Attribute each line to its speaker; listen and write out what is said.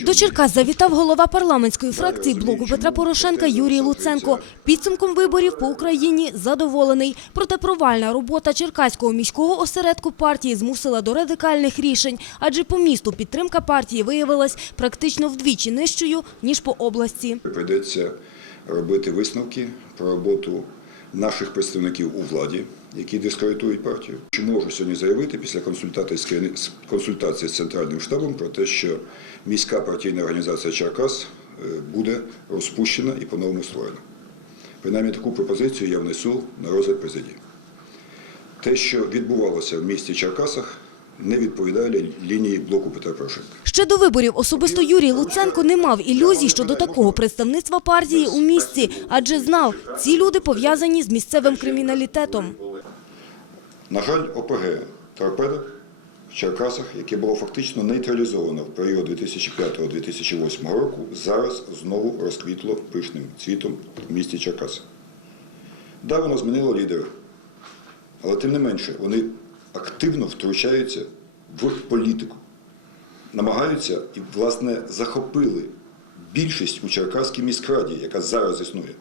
Speaker 1: До Черкас завітав голова парламентської фракції блоку Петра Порошенка Юрій Луценко. Підсумком виборів по Україні задоволений. Проте провальна робота Черкаського міського осередку партії змусила до радикальних рішень, адже по місту підтримка партії виявилась практично вдвічі нижчою, ніж по області.
Speaker 2: Прийдеться робити висновки про роботу наших представників у владі, які дискредитують партію. Чи можу сьогодні заявити після консультації з, консультації з центральним штабом про те, що міська партійна організація Черкас е, буде розпущена і по-новому створена. Принаймні таку пропозицію я внесу на розгляд президії. Те, що відбувалося в місті Черкасах, не відповідає лінії блоку Петра Порошенка.
Speaker 1: Ще до виборів особисто Юрій Луценко не мав ілюзій щодо такого представництва партії у місті, адже знав, ці люди пов'язані з місцевим криміналітетом.
Speaker 2: На жаль, ОПГ «Торпеда» в Черкасах, яке було фактично нейтралізовано в період 2005-2008 року, зараз знову розквітло пишним цвітом в місті Черкаси. Да, воно змінило лідера, але тим не менше вони активно втручаються в політику, намагаються і, власне, захопили більшість у Черкаській міськраді, яка зараз існує.